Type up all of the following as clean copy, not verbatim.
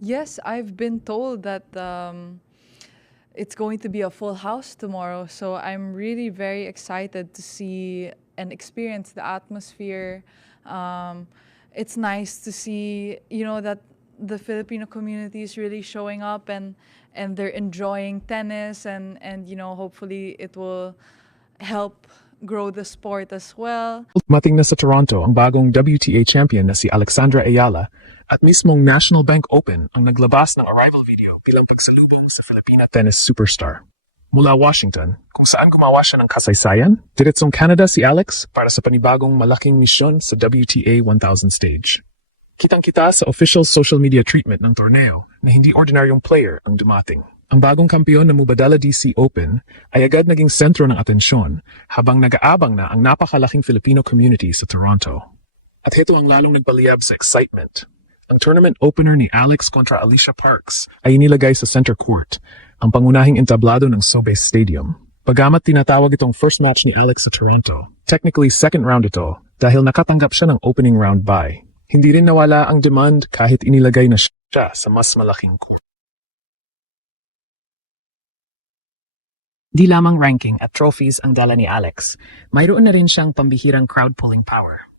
Yes, I've been told that it's going to be a full house tomorrow. So I'm really very excited to see and experience the atmosphere. Um, it's nice to see, that the Filipino community is really showing up and they're enjoying tennis and hopefully it will help grow the sport as well. Dumating na sa Toronto ang bagong WTA champion na si Alexandra Ayala at mismong National Bank Open ang naglabas ng arrival video bilang pagsalubong sa Filipina tennis superstar. Mula Washington, kung saan gumawa siya ng kasaysayan, diretsong Canada si Alex para sa panibagong malaking misyon sa WTA 1000 stage. Kitang-kita sa official social media treatment ng torneo na hindi ordinaryong player ang dumating. Ang bagong kampiyon na Mubadala DC Open ay agad naging sentro ng atensyon habang nag-aabang na ang napakalaking Filipino community sa Toronto. At heto ang lalong nagpaliyab sa excitement. Ang tournament opener ni Alex kontra Alicia Parks ay inilagay sa center court, ang pangunahing entablado ng SoBe Stadium. Pagamat tinatawag itong first match ni Alex sa Toronto, technically second round ito dahil nakatanggap siya ng opening round bye. Hindi rin nawala ang demand kahit inilagay na siya sa mas malaking court. Di lamang ranking at trophies ang dala ni Alex, mayroon na rin siyang pambihirang crowd-pulling power.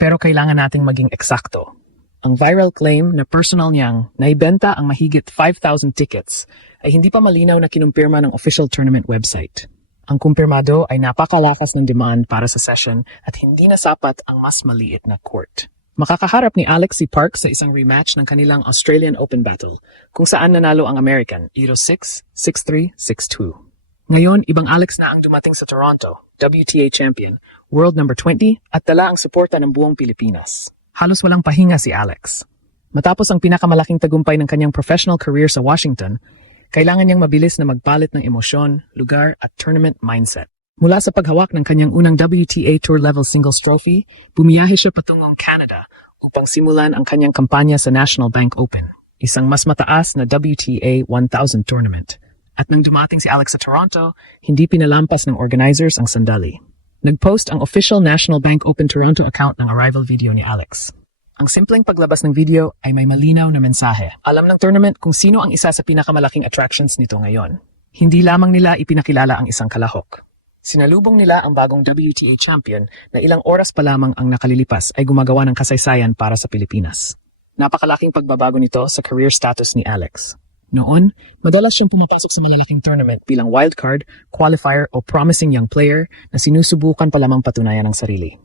Pero kailangan nating maging eksakto. Ang viral claim na personal niyang naibenta ang mahigit 5,000 tickets ay hindi pa malinaw na kinumpirma ng official tournament website. Ang kumpirmado ay napakalakas ng demand para sa session at hindi na sapat ang mas maliit na court. Makakaharap ni Alex si Parks sa isang rematch ng kanilang Australian Open battle, kung saan nanalo ang American 8-6, 6-3, 6-2. Ngayon, ibang Alex na ang dumating sa Toronto, WTA champion, world number 20, at dala ang suporta ng buong Pilipinas. Halos walang pahinga si Alex. Matapos ang pinakamalaking tagumpay ng kanyang professional career sa Washington, kailangan niyang mabilis na magpalit ng emosyon, lugar at tournament mindset. Mula sa paghawak ng kanyang unang WTA Tour Level Singles Trophy, bumiyahe siya patungong Canada upang simulan ang kanyang kampanya sa National Bank Open, isang mas mataas na WTA 1000 tournament. At nang dumating si Alex sa Toronto, hindi pinalampas ng organizers ang sandali. Nag-post ang official National Bank Open Toronto account ng arrival video ni Alex. Ang simpleng paglabas ng video ay may malinaw na mensahe. Alam ng tournament kung sino ang isa sa pinakamalaking attractions nito ngayon. Hindi lamang nila ipinakilala ang isang kalahok. Sinalubong nila ang bagong WTA champion na ilang oras pa lamang ang nakalilipas ay gumagawa ng kasaysayan para sa Pilipinas. Napakalaking pagbabago nito sa career status ni Alex. Noon, madalas siyang pumapasok sa malalaking tournament bilang wildcard, qualifier o promising young player na sinusubukan pa lamang patunayan ang sarili.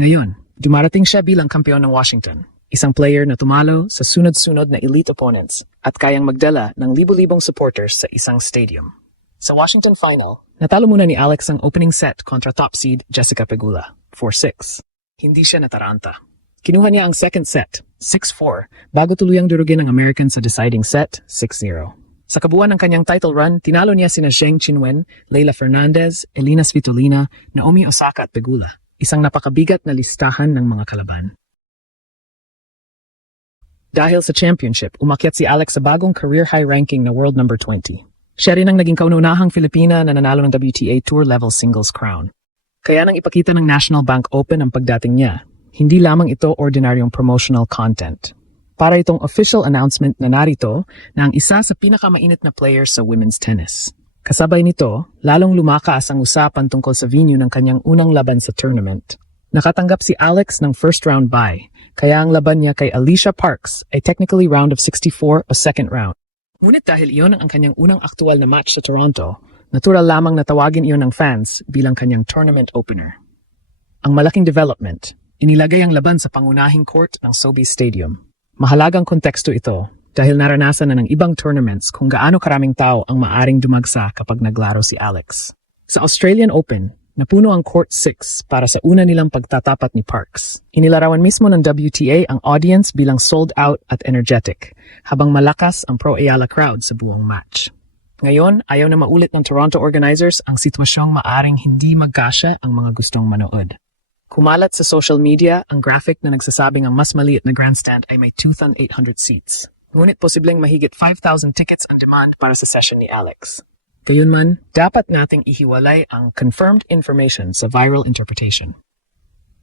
Ngayon, dumarating siya bilang kampiyon ng Washington, isang player na tumalo sa sunod-sunod na elite opponents at kayang magdala ng libo-libong supporters sa isang stadium. Sa Washington final, natalo muna ni Alex ang opening set kontra top seed Jessica Pegula, 4-6. Hindi siya nataranta. Kinuha niya ang second set, 6-4, bago tuluyang durugin ng American sa deciding set, 6-0. Sa kabuuan ng kanyang title run, tinalo niya sina Zheng Qinwen, Leylah Fernandez, Elina Svitolina, Naomi Osaka at Pegula, isang napakabigat na listahan ng mga kalaban. Dahil sa championship, umakyat si Alex sa bagong career high ranking na world number 20. Siya rin ang naging kauna-unahang Filipina na nanalo ng WTA Tour Level Singles Crown. Kaya nang ipakita ng National Bank Open ang pagdating niya, hindi lamang ito ordinaryong promotional content. Para itong official announcement na narito na ang isa sa pinakamainit na player sa women's tennis. Kasabay nito, lalong lumakas ang usapan tungkol sa venue ng kanyang unang laban sa tournament. Nakatanggap si Alex ng first round bye, kaya ang laban niya kay Alicia Parks ay technically round of 64 o second round. Ngunit dahil iyon ang kanyang unang aktual na match sa Toronto, natural lamang na tawagin iyon ng fans bilang kanyang tournament opener. Ang malaking development, inilagay ang laban sa pangunahing court ng SoBe Stadium. Mahalagang konteksto ito dahil naranasan na ng ibang tournaments kung gaano karaming tao ang maaring dumagsa kapag naglaro si Alex. Sa Australian Open, napuno ang Court 6 para sa una nilang pagtatapat ni Parks. Inilarawan mismo ng WTA ang audience bilang sold out at energetic, habang malakas ang pro-Ayala crowd sa buong match. Ngayon, ayaw na maulit ng Toronto organizers ang sitwasyong maaring hindi magkasya ang mga gustong manood. Kumalat sa social media ang graphic na nagsasabing ang mas maliit na grandstand ay may 2,800 seats. Ngunit posibleng mahigit 5,000 tickets ang demand para sa session ni Alex. Gayunman, dapat nating ihiwalay ang confirmed information sa viral interpretation.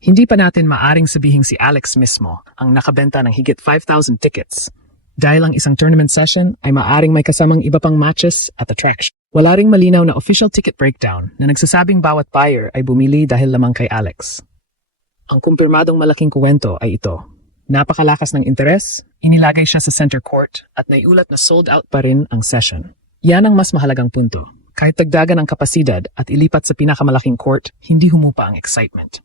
Hindi pa natin maaring sabihing si Alex mismo ang nakabenta ng higit 5,000 tickets. Dahil ang isang tournament session ay maaring may kasamang iba pang matches at attraction. Wala ring malinaw na official ticket breakdown na nagsasabing bawat buyer ay bumili dahil lamang kay Alex. Ang kumpirmadong malaking kuwento ay ito. Napakalakas ng interes, inilagay siya sa center court at naiulat na sold out pa rin ang session. Yan ang mas mahalagang punto. Kahit dagdagan ang kapasidad at ilipat sa pinakamalaking court, hindi humupa ang excitement.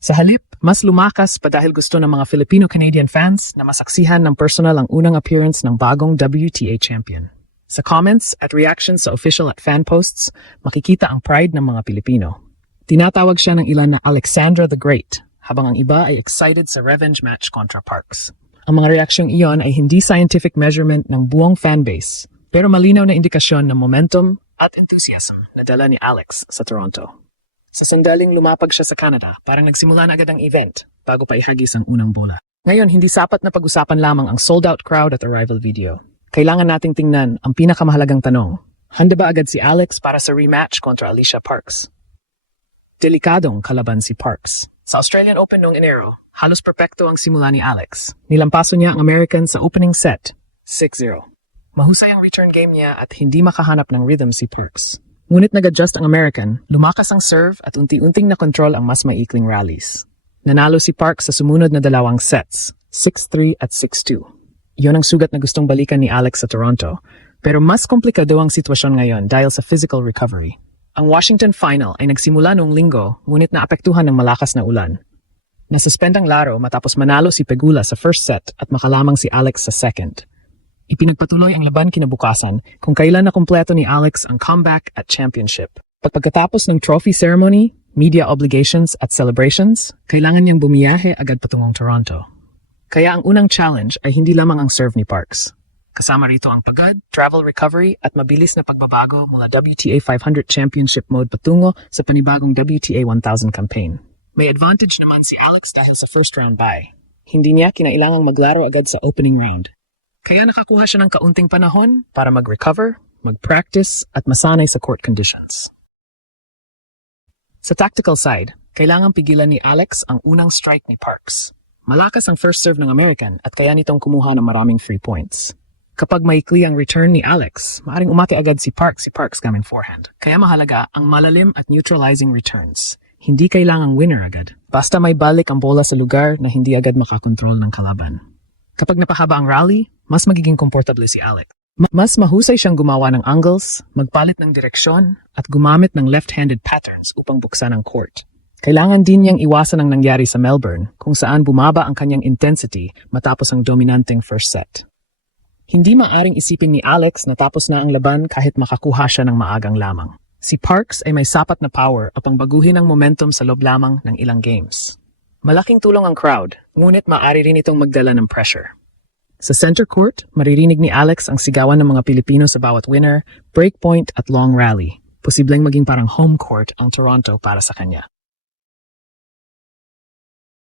Sa halip, mas lumakas pa dahil gusto ng mga Filipino-Canadian fans na masaksihan ng personal ang unang appearance ng bagong WTA champion. Sa comments at reactions sa official at fan posts, makikita ang pride ng mga Pilipino. Tinatawag siya ng ilan na Alexandra the Great, habang ang iba ay excited sa revenge match kontra Parks. Ang mga reaksyong iyon ay hindi scientific measurement ng buong fanbase, pero malinaw na indikasyon ng momentum at enthusiasm na dala ni Alex sa Toronto. Sa sandaling lumapag siya sa Canada, parang nagsimula na agad ang event bago pa ihagis ang unang bola. Ngayon, hindi sapat na pag-usapan lamang ang sold-out crowd at arrival video. Kailangan nating tingnan ang pinakamahalagang tanong. Handa ba agad si Alex para sa rematch kontra Alicia Parks? Delikadong kalaban si Parks. Sa Australian Open noong Enero, halos perpekto ang simula ni Alex. Nilampaso niya ang American sa opening set, 6-0. Mahusay ang return game niya at hindi makahanap ng rhythm si Parks. Ngunit nag-adjust ang American, lumakas ang serve at unti-unting na-control ang mas maikling rallies. Nanalo si Parks sa sumunod na dalawang sets, 6-3 at 6-2. Iyon ang sugat na gustong balikan ni Alex sa Toronto, pero mas komplikado ang sitwasyon ngayon dahil sa physical recovery. Ang Washington final ay nagsimula noong linggo, ngunit naapektuhan ng malakas na ulan. Nasuspend ang laro matapos manalo si Pegula sa first set at makalamang si Alex sa second. Ipinagpatuloy ang laban kinabukasan kung kailan na kumpleto ni Alex ang comeback at championship. Pagkatapos ng trophy ceremony, media obligations at celebrations, kailangan niyang bumiyahe agad patungong Toronto. Kaya ang unang challenge ay hindi lamang ang serve ni Parks. Kasama rito ang pagod, travel recovery at mabilis na pagbabago mula WTA 500 Championship mode patungo sa panibagong WTA 1000 campaign. May advantage naman si Alex dahil sa first round bye. Hindi niya kinailangang maglaro agad sa opening round. Kaya nakakuha siya ng kaunting panahon para mag-recover, mag-practice at masanay sa court conditions. Sa tactical side, kailangang pigilan ni Alex ang unang strike ni Parks. Malakas ang first serve ng American at kaya nitong kumuha ng maraming free points. Kapag maikli ang return ni Alex, maaring umate agad si Parks gamit forehand. Kaya mahalaga ang malalim at neutralizing returns. Hindi kailangang winner agad. Basta may balik ang bola sa lugar na hindi agad makakontrol ng kalaban. Kapag napahaba ang rally, mas magiging komportable si Alex. Mas mahusay siyang gumawa ng angles, magpalit ng direksyon, at gumamit ng left-handed patterns upang buksan ang court. Kailangan din niyang iwasan ang nangyari sa Melbourne kung saan bumaba ang kanyang intensity matapos ang dominanteng first set. Hindi maaring isipin ni Alex na tapos na ang laban kahit makakuha siya ng maagang lamang. Si Parks ay may sapat na power upang baguhin ang momentum sa loob lamang ng ilang games. Malaking tulong ang crowd, ngunit maaari rin itong magdala ng pressure. Sa center court, maririnig ni Alex ang sigawan ng mga Pilipino sa bawat winner, breakpoint at long rally. Posibleng maging parang home court ang Toronto para sa kanya.